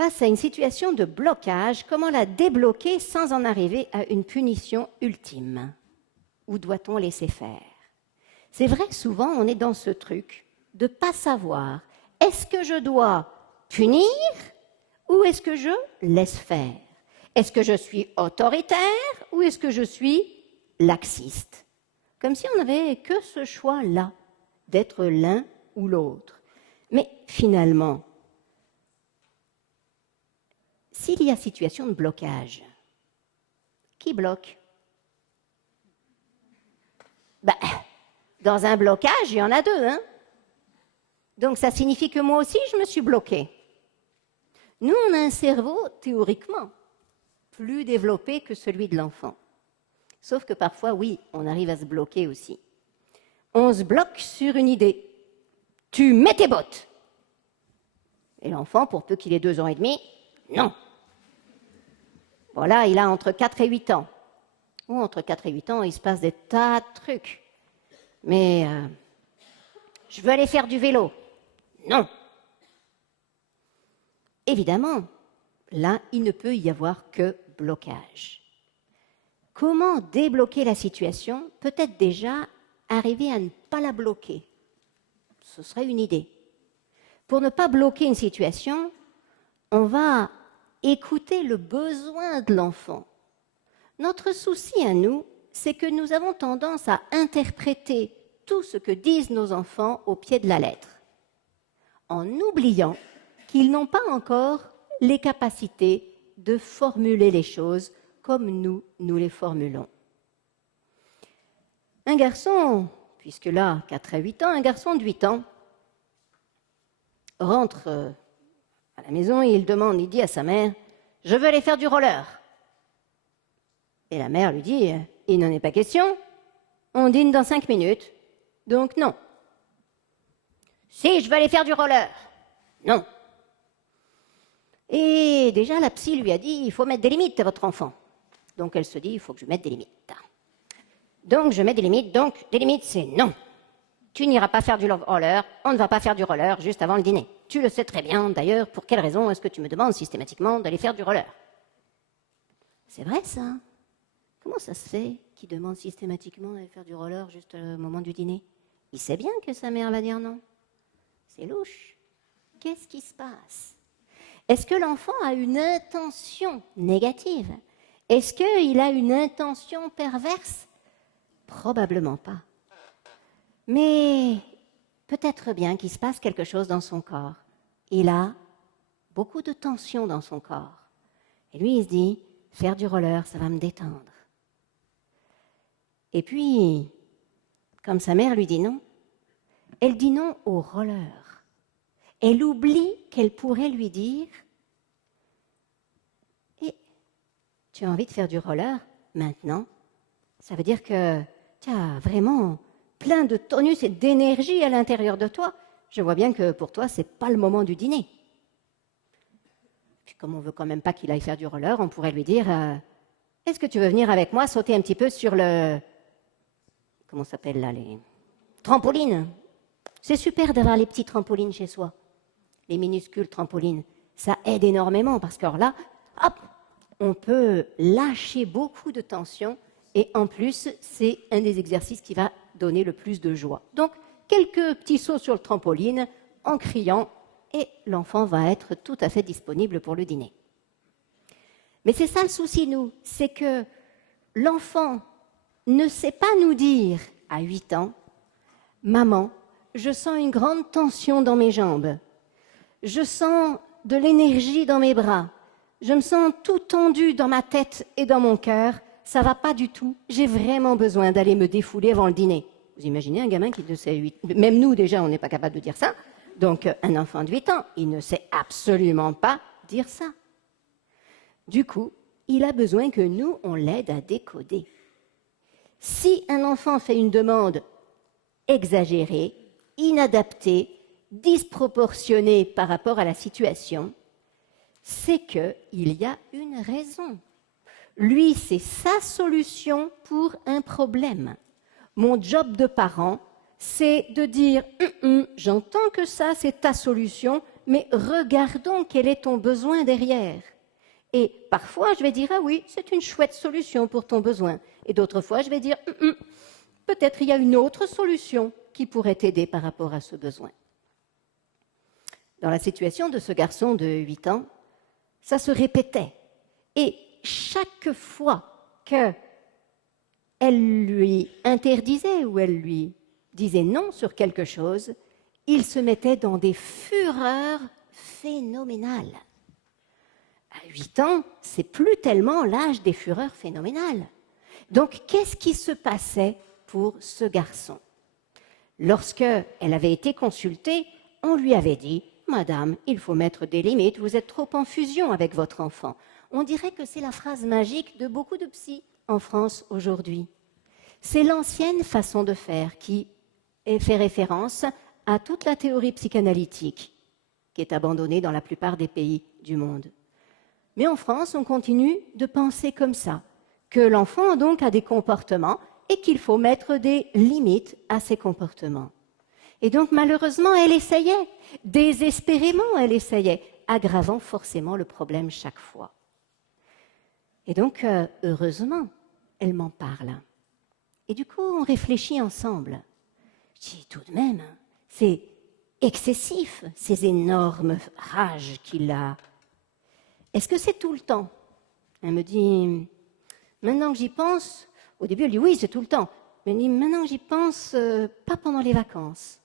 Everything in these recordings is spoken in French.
Face à une situation de blocage, comment la débloquer sans en arriver à une punition ultime? Où doit-on laisser faire? C'est vrai que souvent, on est dans ce truc de ne pas savoir, est-ce que je dois punir ou est-ce que je laisse faire? Est-ce que je suis autoritaire ou est-ce que je suis laxiste? Comme si on n'avait que ce choix-là, d'être l'un ou l'autre. Mais finalement, s'il y a situation de blocage, qui bloque? Dans un blocage, il y en a deux, hein? Donc ça signifie que moi aussi, je me suis bloquée. Nous, on a un cerveau, théoriquement, plus développé que celui de l'enfant. Sauf que parfois, oui, on arrive à se bloquer aussi. On se bloque sur une idée. Tu mets tes bottes. Et l'enfant, pour peu qu'il ait 2 ans et demi, non. Voilà, il a entre 4 et 8 ans. Ou entre 4 et 8 ans, il se passe des tas de trucs. Mais je veux aller faire du vélo. Non. Évidemment, là, il ne peut y avoir que blocage. Comment débloquer la situation? Peut-être déjà arriver à ne pas la bloquer. Ce serait une idée. Pour ne pas bloquer une situation, on va écouter le besoin de l'enfant. Notre souci à nous, c'est que nous avons tendance à interpréter tout ce que disent nos enfants au pied de la lettre, en oubliant qu'ils n'ont pas encore les capacités de formuler les choses comme nous les formulons. Un garçon, puisque là, 4 à 8 ans, un garçon de 8 ans rentre à la maison et il dit à sa mère « Je veux aller faire du roller ». Et la mère lui dit « Il n'en est pas question, on dîne dans 5 minutes, donc non. »« Si, je veux aller faire du roller. »« Non. » Et déjà, la psy lui a dit « Il faut mettre des limites à votre enfant. » Donc elle se dit « Il faut que je mette des limites. » Donc je mets des limites, donc des limites c'est non. Tu n'iras pas faire du roller, on ne va pas faire du roller juste avant le dîner. Tu le sais très bien, d'ailleurs, pour quelle raison est-ce que tu me demandes systématiquement d'aller faire du roller? C'est vrai ça? Comment ça se fait qu'il demande systématiquement d'aller faire du roller juste au moment du dîner? Il sait bien que sa mère va dire non. C'est louche. Qu'est-ce qui se passe? Est-ce que l'enfant a une intention négative? Est-ce qu'il a une intention perverse? Probablement pas. Mais peut-être bien qu'il se passe quelque chose dans son corps. Il a beaucoup de tension dans son corps. Et lui, il se dit, faire du roller, ça va me détendre. Et puis, comme sa mère lui dit non, elle dit non au roller. Elle oublie qu'elle pourrait lui dire « Et tu as envie de faire du roller maintenant ?» Ça veut dire que tu as vraiment plein de tonus et d'énergie à l'intérieur de toi. Je vois bien que pour toi, ce n'est pas le moment du dîner. Puis comme on ne veut quand même pas qu'il aille faire du roller, on pourrait lui dire « Est-ce que tu veux venir avec moi sauter un petit peu sur le... » Comment ça s'appelle là, les trampolines? C'est super d'avoir les petits trampolines chez soi. Les minuscules trampolines. Ça aide énormément parce que là, hop, on peut lâcher beaucoup de tension et en plus, c'est un des exercices qui va donner le plus de joie. Donc, quelques petits sauts sur le trampoline en criant et l'enfant va être tout à fait disponible pour le dîner. Mais c'est ça le souci, nous, c'est que l'enfant ne sait pas nous dire à 8 ans « Maman, je sens une grande tension dans mes jambes. Je sens de l'énergie dans mes bras. Je me sens tout tendu dans ma tête et dans mon cœur. Ça ne va pas du tout. J'ai vraiment besoin d'aller me défouler avant le dîner. » Vous imaginez un gamin qui ne sait 8... Même nous, déjà, on n'est pas capable de dire ça. Donc, un enfant de 8 ans, il ne sait absolument pas dire ça. Du coup, il a besoin que nous, on l'aide à décoder. Si un enfant fait une demande exagérée, inadaptée, disproportionnée par rapport à la situation, c'est qu'il y a une raison. Lui, c'est sa solution pour un problème. Mon job de parent, c'est de dire « J'entends que ça, c'est ta solution, mais regardons quel est ton besoin derrière. Et parfois, je vais dire, ah oui, c'est une chouette solution pour ton besoin. Et d'autres fois, je vais dire, peut-être il y a une autre solution qui pourrait t'aider par rapport à ce besoin. Dans la situation de ce garçon de 8 ans, ça se répétait. Et chaque fois qu'elle lui interdisait ou elle lui disait non sur quelque chose, il se mettait dans des fureurs phénoménales. À 8 ans, c'est plus tellement l'âge des fureurs phénoménales. Donc, qu'est-ce qui se passait pour ce garçon? Lorsqu'elle avait été consultée, on lui avait dit « Madame, il faut mettre des limites, vous êtes trop en fusion avec votre enfant. » On dirait que c'est la phrase magique de beaucoup de psys en France aujourd'hui. C'est l'ancienne façon de faire qui fait référence à toute la théorie psychanalytique qui est abandonnée dans la plupart des pays du monde. Mais en France, on continue de penser comme ça, que l'enfant donc a des comportements et qu'il faut mettre des limites à ces comportements. Et donc malheureusement, elle essayait, désespérément elle essayait, aggravant forcément le problème chaque fois. Et donc, heureusement, elle m'en parle. Et du coup, on réfléchit ensemble. Je dis, tout de même, c'est excessif, ces énormes rages qu'il a. Est-ce que c'est tout le temps? Elle me dit, maintenant que j'y pense, au début elle dit, oui, c'est tout le temps. Mais elle me dit, maintenant que j'y pense, pas pendant les vacances.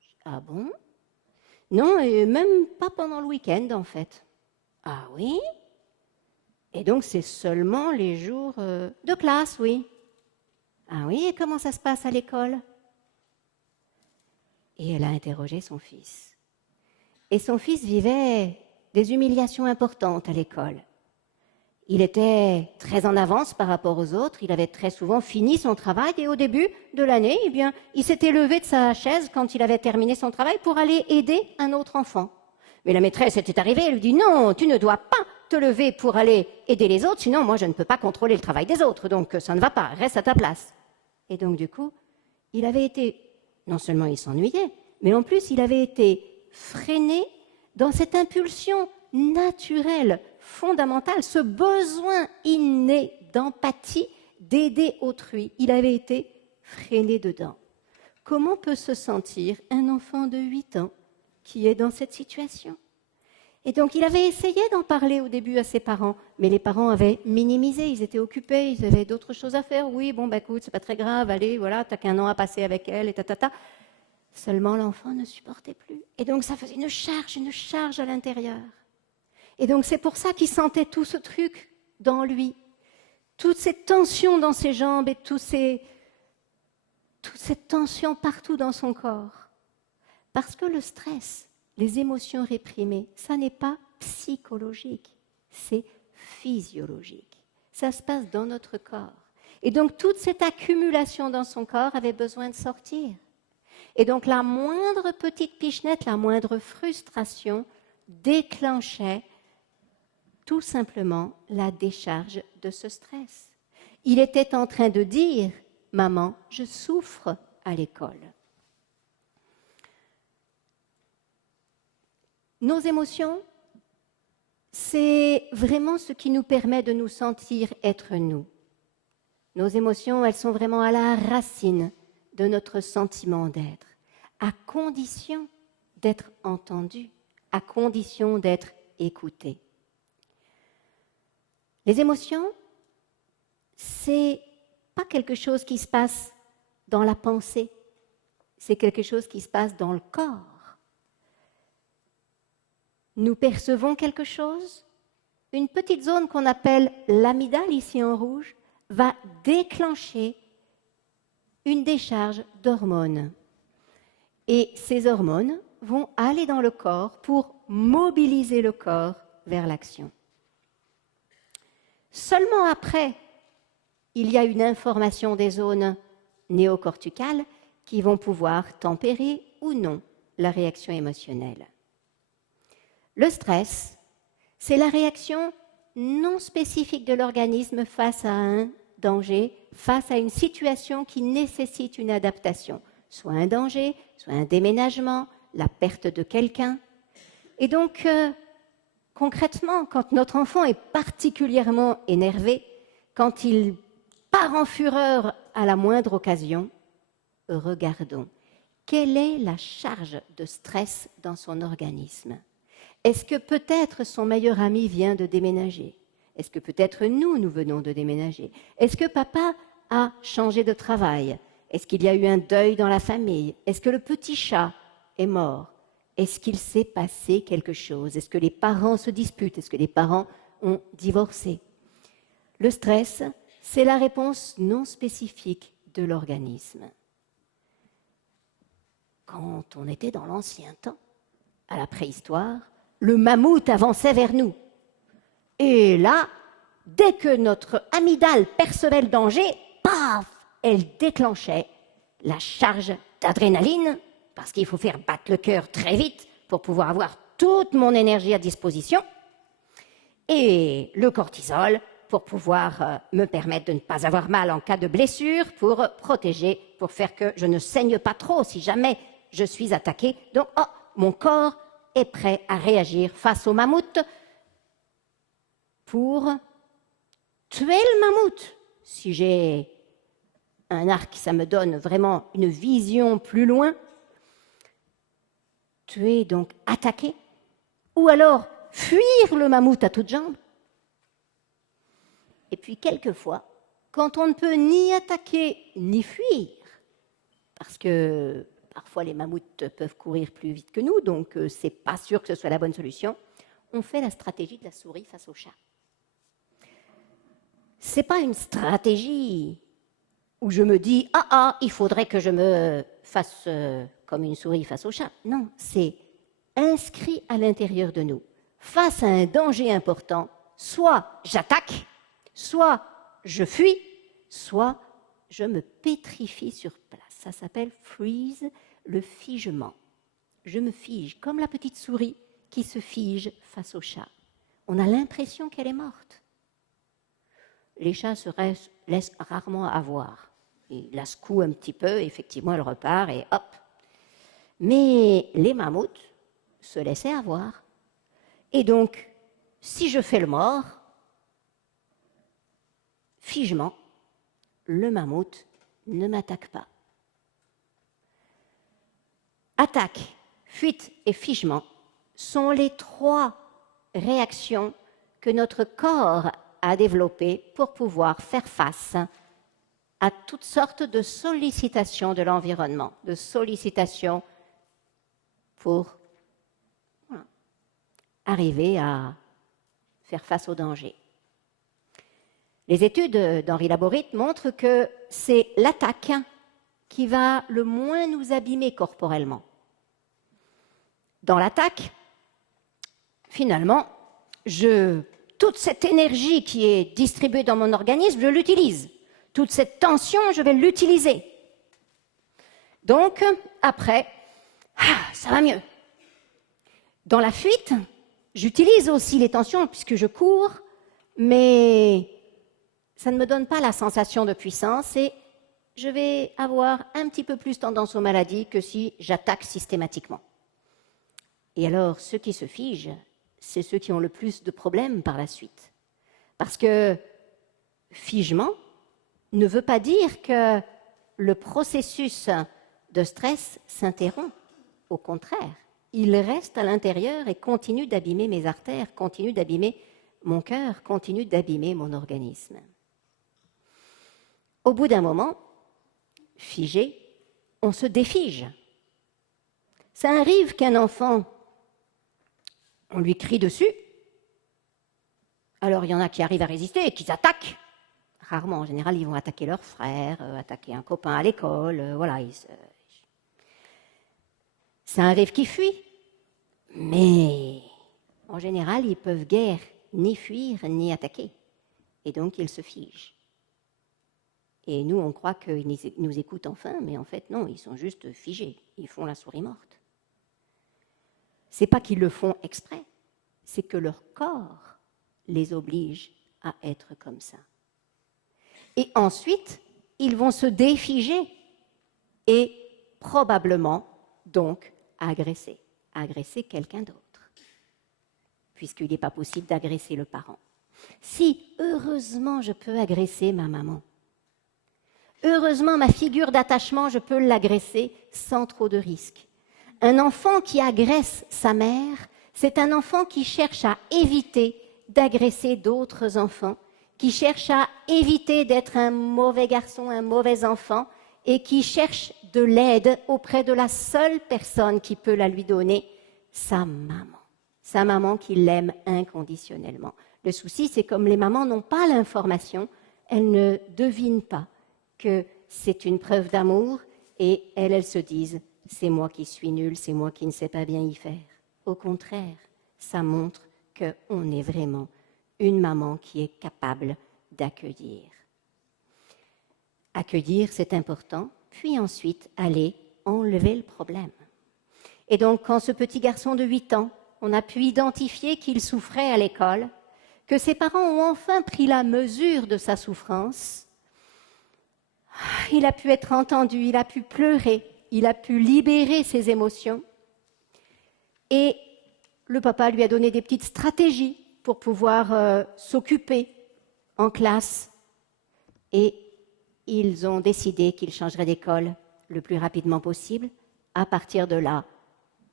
Je dis, ah bon? Non, et même pas pendant le week-end, en fait. Ah oui? Et donc, c'est seulement les jours de classe, oui. Ah oui, et comment ça se passe à l'école? Et elle a interrogé son fils. Et son fils vivait des humiliations importantes à l'école. Il était très en avance par rapport aux autres, il avait très souvent fini son travail et au début de l'année, eh bien, il s'était levé de sa chaise quand il avait terminé son travail pour aller aider un autre enfant. Mais la maîtresse était arrivée, elle lui dit « Non, tu ne dois pas te lever pour aller aider les autres, sinon moi je ne peux pas contrôler le travail des autres, donc ça ne va pas, reste à ta place. » Et donc du coup, il avait été, non seulement il s'ennuyait, mais en plus il avait été freiné dans cette impulsion naturelle, fondamentale, ce besoin inné d'empathie, d'aider autrui. Il avait été freiné dedans. Comment peut se sentir un enfant de 8 ans qui est dans cette situation? Et donc, il avait essayé d'en parler au début à ses parents, mais les parents avaient minimisé, ils étaient occupés, ils avaient d'autres choses à faire. Oui, bon, bah écoute, c'est pas très grave, allez, voilà, t'as qu'un an à passer avec elle, et ta. Seulement, l'enfant ne supportait plus. Et donc, ça faisait une charge à l'intérieur. Et donc, c'est pour ça qu'il sentait tout ce truc dans lui, toute cette tension dans ses jambes et toute cette tension partout dans son corps. Parce que le stress, les émotions réprimées, ça n'est pas psychologique, c'est physiologique. Ça se passe dans notre corps. Et donc, toute cette accumulation dans son corps avait besoin de sortir. Et donc, la moindre petite pichenette, la moindre frustration déclenchait tout simplement la décharge de ce stress. Il était en train de dire « Maman, je souffre à l'école ». Nos émotions, c'est vraiment ce qui nous permet de nous sentir être nous. Nos émotions, elles sont vraiment à la racine de notre sentiment d'être, à condition d'être entendu, à condition d'être écouté. Les émotions, c'est pas quelque chose qui se passe dans la pensée, c'est quelque chose qui se passe dans le corps. Nous percevons quelque chose, une petite zone qu'on appelle l'amygdale, ici en rouge, va déclencher une décharge d'hormones. Et ces hormones vont aller dans le corps pour mobiliser le corps vers l'action. Seulement après, il y a une information des zones néocorticales qui vont pouvoir tempérer ou non la réaction émotionnelle. Le stress, c'est la réaction non spécifique de l'organisme face à un danger, face à une situation qui nécessite une adaptation, soit un danger, soit un déménagement, la perte de quelqu'un. Et donc, concrètement, quand notre enfant est particulièrement énervé, quand il part en fureur à la moindre occasion, regardons. Quelle est la charge de stress dans son organisme? Est-ce que peut-être son meilleur ami vient de déménager? Est-ce que peut-être nous venons de déménager? Est-ce que papa a changé de travail? Est-ce qu'il y a eu un deuil dans la famille? Est-ce que le petit chat est mort? Est-ce qu'il s'est passé quelque chose? Est-ce que les parents se disputent? Est-ce que les parents ont divorcé? Le stress, c'est la réponse non spécifique de l'organisme. Quand on était dans l'ancien temps, à la préhistoire, le mammouth avançait vers nous. Et là, dès que notre amygdale percevait le danger, paf, elle déclenchait la charge d'adrénaline, parce qu'il faut faire battre le cœur très vite pour pouvoir avoir toute mon énergie à disposition, et le cortisol pour pouvoir me permettre de ne pas avoir mal en cas de blessure, pour protéger, pour faire que je ne saigne pas trop si jamais je suis attaqué. Donc, mon corps est prêt à réagir face au mammouth pour tuer le mammouth. Si j'ai un arc, ça me donne vraiment une vision plus loin. Tuer, donc attaquer, ou alors fuir le mammouth à toutes jambes. Et puis quelquefois, quand on ne peut ni attaquer ni fuir, parce que parfois les mammouths peuvent courir plus vite que nous, donc c'est pas sûr que ce soit la bonne solution, on fait la stratégie de la souris face au chat. C'est pas une stratégie où je me dis il faudrait que je me fasse comme une souris face au chat. Non, c'est inscrit à l'intérieur de nous. Face à un danger important, soit j'attaque, soit je fuis, soit je me pétrifie sur place. Ça s'appelle freeze, le figement. Je me fige, comme la petite souris qui se fige face au chat. On a l'impression qu'elle est morte. Les chats se laissent rarement avoir. Ils la secouent un petit peu, effectivement, elle repart et hop. Mais les mammouths se laissaient avoir. Et donc, si je fais le mort, figement, le mammouth ne m'attaque pas. Attaque, fuite et figement sont les 3 réactions que notre corps a développées pour pouvoir faire face à toutes sortes de sollicitations de l'environnement, de sollicitations pour arriver à faire face au danger. Les études d'Henri Laborit montrent que c'est l'attaque qui va le moins nous abîmer corporellement. Dans l'attaque, finalement, toute cette énergie qui est distribuée dans mon organisme, je l'utilise. Toute cette tension, je vais l'utiliser. Donc, après, ça va mieux. Dans la fuite, j'utilise aussi les tensions puisque je cours, mais ça ne me donne pas la sensation de puissance et je vais avoir un petit peu plus tendance aux maladies que si j'attaque systématiquement. Et alors, ceux qui se figent, c'est ceux qui ont le plus de problèmes par la suite. Parce que figement ne veut pas dire que le processus de stress s'interrompt. Au contraire, il reste à l'intérieur et continue d'abîmer mes artères, continue d'abîmer mon cœur, continue d'abîmer mon organisme. Au bout d'un moment, figé, on se défige. Ça arrive qu'un enfant, on lui crie dessus, alors il y en a qui arrivent à résister et qui attaquent. Rarement, en général, ils vont attaquer leur frère, attaquer un copain à l'école, voilà. Ça arrive qu'ils fuient, mais en général, ils peuvent guère ni fuir ni attaquer, et donc ils se figent. Et nous, on croit qu'ils nous écoutent enfin, mais en fait, non, ils sont juste figés. Ils font la souris morte. C'est pas qu'ils le font exprès, c'est que leur corps les oblige à être comme ça. Et ensuite, ils vont se défiger et probablement, donc, agresser quelqu'un d'autre. puisqu'il n'est pas possible d'agresser le parent. Si, heureusement, je peux agresser ma maman. Heureusement, ma figure d'attachement, je peux l'agresser sans trop de risques. Un enfant qui agresse sa mère, c'est un enfant qui cherche à éviter d'agresser d'autres enfants, qui cherche à éviter d'être un mauvais garçon, un mauvais enfant, et qui cherche de l'aide auprès de la seule personne qui peut la lui donner, sa maman qui l'aime inconditionnellement. Le souci, c'est comme les mamans n'ont pas l'information, elles ne devinent pas que c'est une preuve d'amour et elles se disent « c'est moi qui suis nulle, c'est moi qui ne sais pas bien y faire ». Au contraire, ça montre qu'on est vraiment une maman qui est capable d'accueillir. Accueillir, c'est important, puis ensuite aller enlever le problème. Et donc, quand ce petit garçon de 8 ans, on a pu identifier qu'il souffrait à l'école, que ses parents ont enfin pris la mesure de sa souffrance, il a pu être entendu, il a pu pleurer, il a pu libérer ses émotions, et le papa lui a donné des petites stratégies pour pouvoir s'occuper en classe, et ils ont décidé qu'ils changeraient d'école le plus rapidement possible. À partir de là,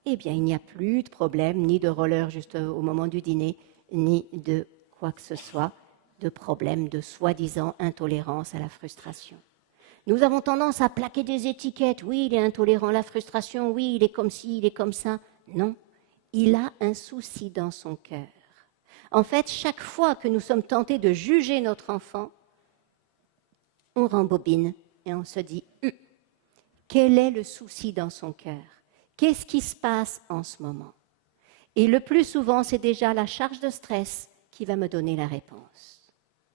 eh bien, il n'y a plus de problème, ni de roller juste au moment du dîner, ni de quoi que ce soit, de problème de soi-disant intolérance à la frustration. Nous avons tendance à plaquer des étiquettes. Oui, il est intolérant à la frustration. Oui, il est comme ci, il est comme ça. Non, il a un souci dans son cœur. En fait, chaque fois que nous sommes tentés de juger notre enfant, on rembobine et on se dit quel est le souci dans son cœur? Qu'est-ce qui se passe en ce moment? Et le plus souvent, c'est déjà la charge de stress qui va me donner la réponse.